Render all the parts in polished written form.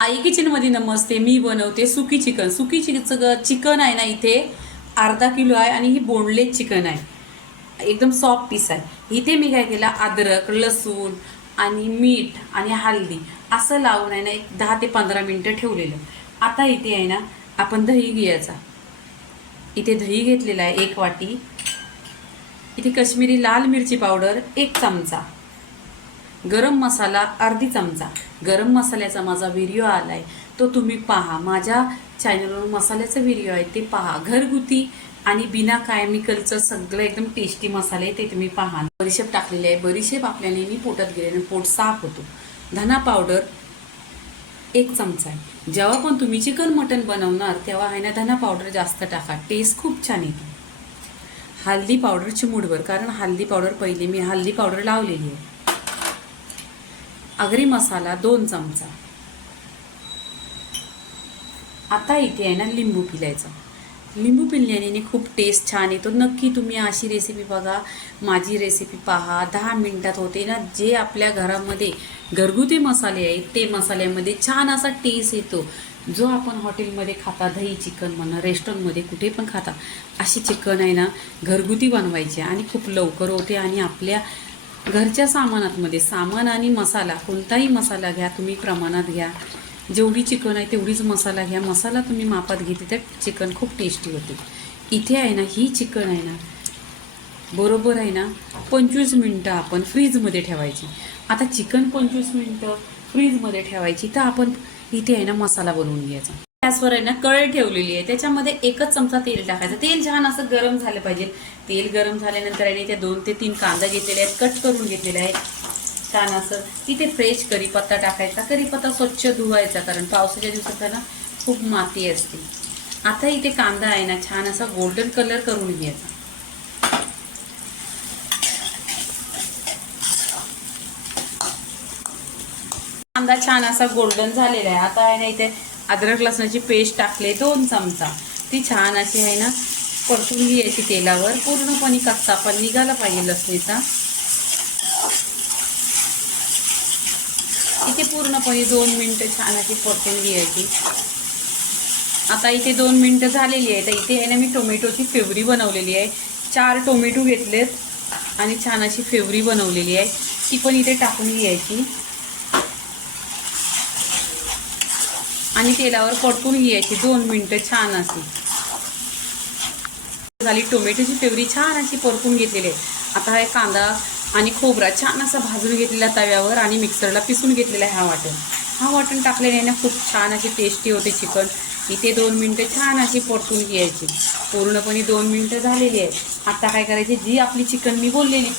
आई किचनमध्ये नमस्ते. मी बनवते सुकी चिकन. सुकी चिकन आहे ना, इथे अर्धा किलो आहे आणि ही बोनलेस चिकन आहे. एकदम सॉफ्ट पीस आहे. इथे मी काय केलं, अद्रक, लसूण आणि मीठ आणि हळदी असं लावून आहे ना, एक 10 ते 15 मिनटं ठेवलेलं. आता इथे आहे ना, आपण दही घ्यायचा. इथे दही घेतलेला आहे 1 वाटी. इथे काश्मीरी लाल मिरची पावडर 1 चमचा, गरम मसाला अर्धी चमचा. गरम मसाल्याचा माझा व्हिडिओ आलाय, तो तुम्ही पहा. माझ्या चॅनलवर मसाल्याचा व्हिडिओ आहे, ते पहा. घरगुती आणि बिना केमिकलचं सगळं एकदम टेस्टी मसाले ते तुम्ही पहा. बडीशेप टाकलेले आहे. बडीशेप आपल्या नेहमी पोटात गेल्याने पोट साफ होतो. धना पावडर 1 चमचा आहे. जेव्हा पण तुम्ही चिकन मटन बनवणार तेव्हा आहे ना, धना पावडर जास्त टाका, टेस्ट खूप छान येते. हळदी पावडर चिमूटभर, कारण हळदी पावडर पहिले मी हळदी पावडर लावलेली आहे. आगरी मसाला 2 चमचा. आता इथे आहे ना, लिंबू पिळायचा. लिंबू पिळल्याने खूप टेस्ट छान येतो. नक्की तुम्ही अशी रेसिपी बघा, माझी रेसिपी पहा. 10 मिनिटात होते ना. जे आपल्या घरामध्ये घरगुती मसाले आहेत ते मसाल्यामध्ये छान असा टेस्ट येतो. जो आपण हॉटेलमध्ये खाता, दही चिकन म्हणा, रेस्टॉरंटमध्ये कुठे पण खाता, अशी चिकन आहे ना घरगुती बनवायची आणि खूप लवकर होते. आणि आपल्या घरच्या सामानातमध्ये सामान आणि मसाला, कोणताही मसाला घ्या तुम्ही, प्रमाणात घ्या. जेवढी चिकन आहे तेवढीच मसाला घ्या. मसाला तुम्ही मापात घेतली तर चिकन खूप टेस्टी होते. इथे आहे ना, ही चिकन आहे ना, बरोबर आहे ना 25 मिनटं आपण फ्रीजमध्ये ठेवायची. आता चिकन 25 मिनटं फ्रीजमध्ये ठेवायची, तर आपण इथे आहे ना मसाला बनवून घ्यायचा. गॅसवर आहे ना कढई ठेवलेली आहे. त्याच्यामध्ये 1 चमचा तेल टाकायचं. तेल छान असं गरम झालं पाहिजे. तेल गरम झाल्यानंतर आहे ते 2 ते 3 कांदा घेतलेले आहेत, कट करून घेतलेले आहेत छान असं. तिथे फ्रेश कढीपत्ता टाकायचा. कढीपत्ता स्वच्छ धुवायचा, कारण पावसाच्या दिवसात ना खूप माती असते. आता इथे कांदा आहे ना छान असा गोल्डन कलर करून घ्यायचा. कांदा छान असा गोल्डन झालेला आहे. आता आहे ना, इथे अद्रक लसणाची पेस्ट टाकले 2 चमचा. ती छान अशी आहे ना परतून घ्यायची तेलावर. पूर्णपणे कच्चा पण निघाला पाहिजे लसणीचा. इथे पूर्णपणे 2 मिनटं छान अशी परतून घ्यायची. आता इथे 2 मिनटं झालेली आहे. तर इथे आहे ना, मी टोमॅटोची प्युरी बनवलेली आहे. 4 टोमॅटो घेतलेत आणि छान अशी प्युरी बनवलेली आहे, ती पण इथे टाकून घ्यायची आणि तेलावर परतून घ्यायची 2 मिनटं छान अशी. झाली टोमॅटोची प्युरी छान अशी परतून घेतलेली आहे. आता हा कांदा आणि खोबरा छान असा भाजून घेतलेला तव्यावर आणि मिक्सरला पिसून घेतलेला आहे. हा वाटण टाकलेला आहे ना, खूप छान अशी टेस्टी होते चिकन. इथे 2 मिनटं छान अशी परतून घ्यायची. पूर्णपणे 2 मिनटं झालेली आहे. आता काय करायची, जी आपली चिकन मी बोललेली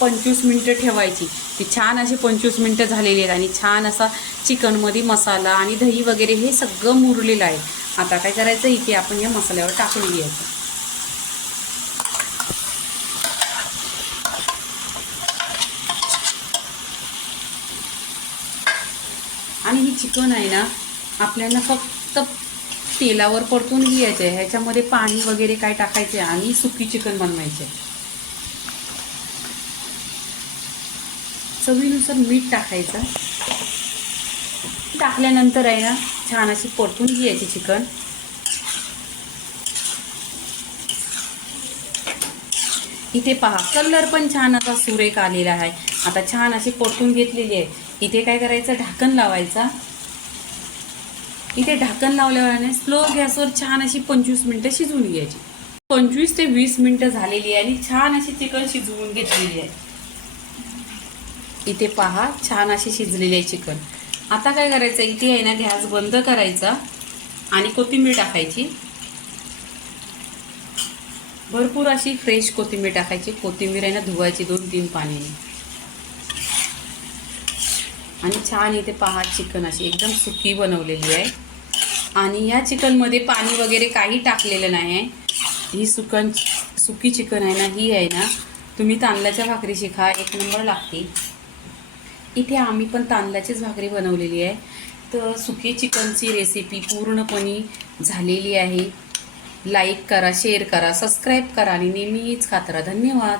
25 मिनटं ठेवायची, ती छान अशी 25 मिनटं झालेली आहेत आणि छान असा चिकनमध्ये मसाला आणि दही वगैरे हे सगळं मुरलेलं आहे. आता काय करायचं, इथे आपण या मसाल्यावर टाकून घ्यायचं. आणि ही चिकन आहे ना, आपल्याला फक्त तेलावर परतून घ्यायचं आहे. ह्याच्यामध्ये पाणी वगैरे काय टाकायचे आणि सुकी चिकन बनवायचे. चवीनुसार मीठ टाकायचं. टाकल्यानंतर आहे ना, छान अशी परतून घ्यायची चिकन. इथे पहा, कलर पण छान असा सुरेख आलेला आहे. आता छान अशी परतून घेतलेली आहे. इथे काय करायचं, ढाकण लावायचा. इथे ढाकण लावल्याने स्लो गॅसवर छान अशी 25 मिनटं शिजवून घ्यायची. 25 ते 20 मिनटं झालेली आहे आणि छान अशी चिकन शिजवून घेतलेली आहे. इथे पहा, छान अशी शिजलेली आहे चिकन. आता काय करायचं, इथे आहे ना गॅस बंद करायचा आणि कोथिंबीर टाकायची. भरपूर अशी फ्रेश कोथिंबीर टाकायची. कोथिंबीर आहे ना धुवायची 2-3 पाण्याने. आणि छान इथे पहा, चिकन अशी एकदम सुकी बनवलेली आहे आणि या चिकनमध्ये पाणी वगैरे काही टाकलेलं नाही आहे. ही सुकी चिकन आहे ना, ही आहे ना, तुम्ही तांदळाच्या भाकरीशी खा, 1 नंबर लागते. इथे आम्ही पण तांदळाचीच भाकरी बनवलेली आहे. तर सुकी चिकनची रेसिपी पूर्णपणे झालेली आहे. लाईक करा, शेअर करा, सबस्क्राईब करा आणि नेहमीच खात राहा. धन्यवाद.